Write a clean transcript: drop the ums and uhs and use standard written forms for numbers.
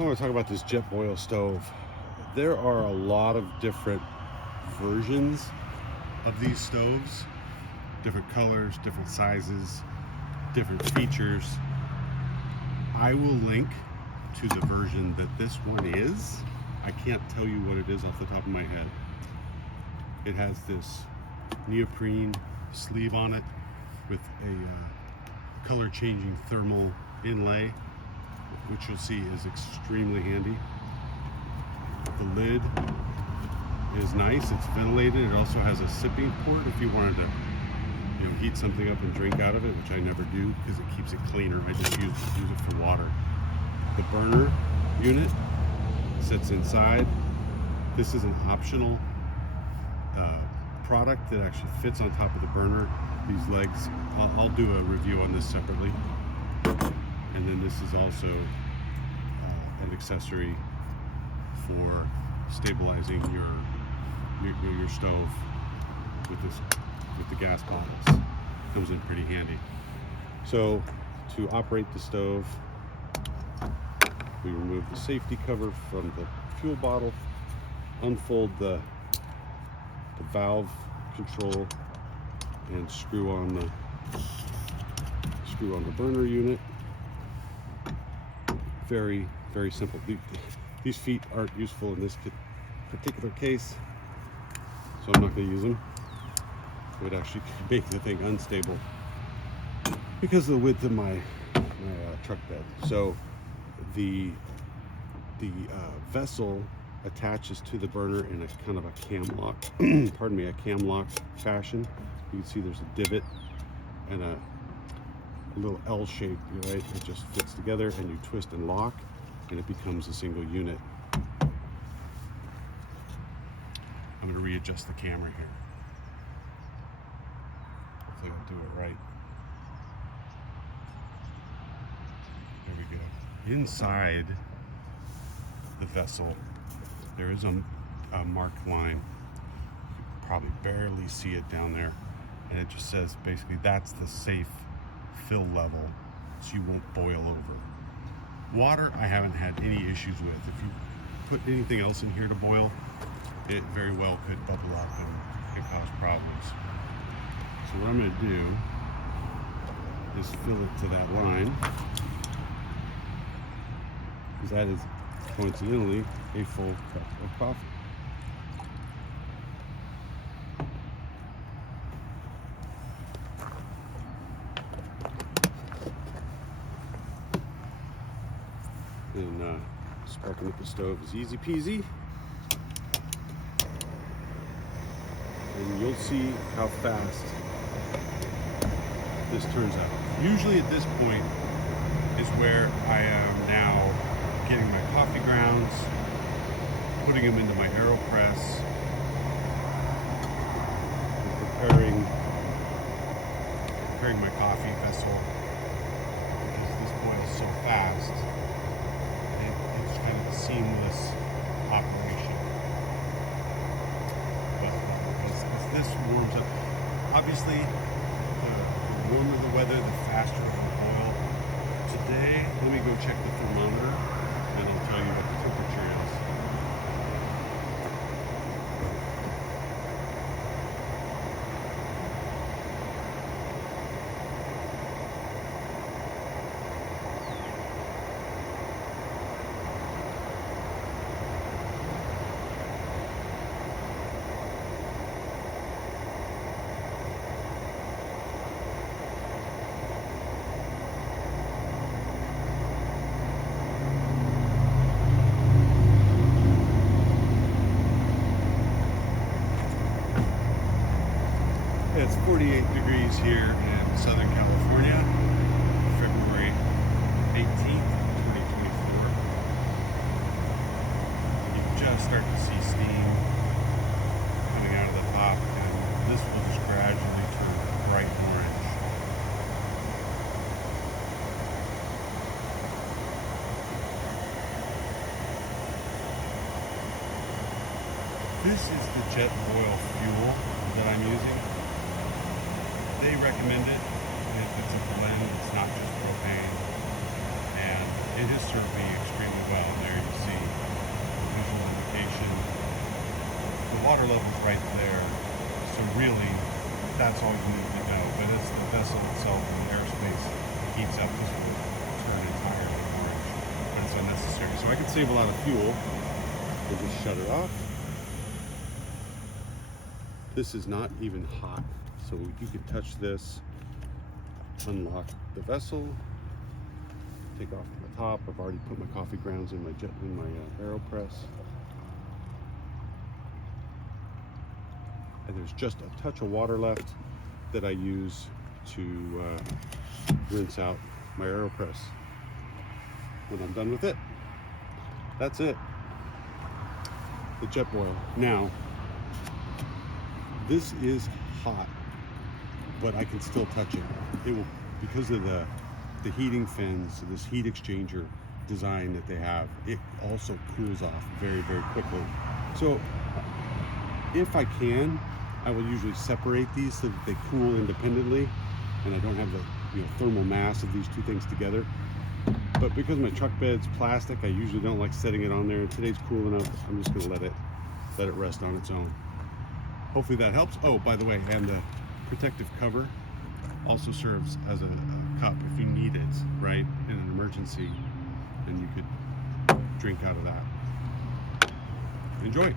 I want to talk about this JetBoil stove. There are a lot of different versions of these stoves, different colors, different sizes, different features. I will link to the version that this one is. I can't tell you what it is off the top of my head. It has this neoprene sleeve on it with a color changing thermal inlay, which you'll see is extremely handy. The lid is nice, it's ventilated. It also has a sipping port if you wanted to heat something up and drink out of it, which I never do because it keeps it cleaner. I just use it for water. The burner unit sits inside. This is an optional product that actually fits on top of the burner. These legs, I'll do a review on this separately. And then this is also an accessory for stabilizing your stove with the gas bottles. Comes in pretty handy. So to operate the stove, we remove the safety cover from the fuel bottle, unfold the valve control, and screw on the burner unit. Very, very simple. These feet aren't useful in this particular case, so I'm not going to use them. It would actually make the thing unstable because of the width of my truck bed. So the vessel attaches to the burner in a kind of a cam lock, pardon me, a cam lock fashion. You can see there's a divot and a little L shape, right? It just fits together and you twist and lock and it becomes a single unit. I'm going to readjust the camera here. Hopefully I'll do it right. There we go. Inside the vessel, there is a marked line. You can probably barely see it down there. And it just says basically that's the safe fill level, so you won't boil over. Water, I haven't had any issues with. If you put anything else in here to boil, it very well could bubble up and cause problems. So what I'm going to do is fill it to that line, because that is coincidentally a full cup of coffee. And sparking up the stove is easy peasy. And you'll see how fast this turns out. Usually at this point is where I am now getting my coffee grounds, putting them into my AeroPress, and preparing my coffee vessel, because this boils so fast. It's kind of a seamless operation. But as this warms up, obviously, the warmer the weather, the faster it will boil. Today, let me go check the thermometer, and I'll tell you what the temperature is. It's 48 degrees here in Southern California, February 18th, 2024. You can just start to see steam coming out of the top, and this will just gradually turn bright orange. This is the JetBoil fuel that I'm using. They recommend it. It's a blend, it's not just propane, and it has served me extremely well. There you see visual indication. The water level's right there, so really that's all you need to know. But it's the vessel itself and the airspace that heats up. This will turn entirely orange, but it's unnecessary. So I could save a lot of fuel. We'll just shut it off. This is not even hot, so you can touch this, unlock the vessel, take off the top. I've already put my coffee grounds in my AeroPress. And there's just a touch of water left that I use to rinse out my AeroPress when I'm done with it. That's it. The JetBoil. Now, this is hot, but I can still touch it. It will, because of the heating fins, this heat exchanger design that they have, it also cools off very, very quickly. So if I can, I will usually separate these so that they cool independently and I don't have the thermal mass of these two things together. But because my truck bed's plastic, I usually don't like setting it on there. Today's cool enough, I'm just gonna let it rest on its own. Hopefully that helps. Oh, by the way, and the protective cover also serves as a cup if you need it, right, in an emergency, and you could drink out of that. Enjoy.